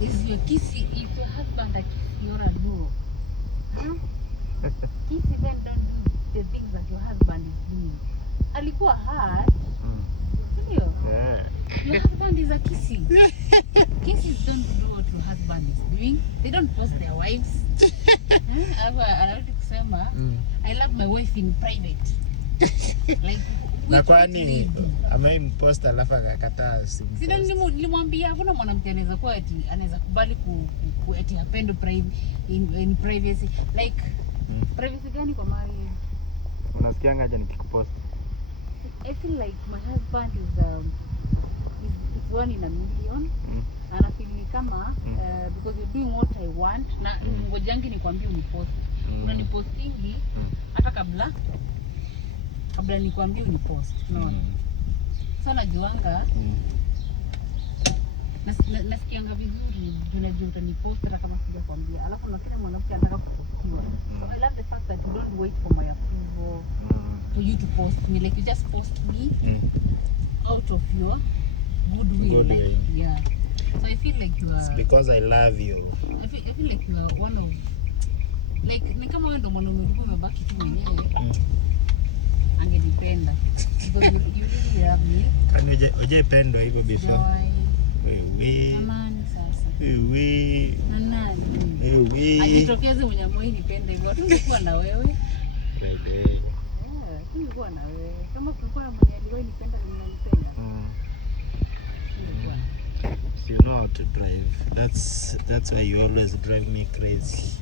Is your husband a kissy or a no? Huh? Kissy then don't do the things that your husband is doing. Alikuwa hard. Ndio. Yeah. Your husband is a kissy. Kisses don't do what your husband is doing. They don't post their wives. Anarudi kusema I love my wife in private. Like na kwani amempost alafu akakataa simu. Sina nilimwambia hakuna mwanamke anaweza kuwa eti anaweza kubali ku eti apendo in privacy. Like privacy gani kwa mali? Unasikianga aje nikikupost? I feel like my husband is one in a million. And I feel ni kama because you're doing what I want na ngojangi nikwambie unipost. Unanipostingi hata kabla nikwambie unipost. Unaona? Sana juanga nasikianga vizuri unajua utanipost hata kama sijakwambia. Alafu na kila mwanamke anataka kupostiwa. So I love the fact that you don't wait for my approval for you to post me. Like you just post me out of your goodwill. Like, yeah. So I feel like you are. It's because I love you. I feel like you are one of like ni kama wewe ndo mwanaume ulikuwa umebaki tu mwenyewe. Angenipenda. Because you really love me. Kani hujapendwa hivyo before? Wewe. Amani sasa. Wewe. Nani? Wewe. Ajitokeze unyamoi nipende hivyo. Tungekuwa na wewe. Wewe. Tungekuwa na wewe. Kama kulikuwa na mwenye alikuwa nipenda ninanipenda. Tungekuwa. So you know how to drive. That's why you always drive me crazy.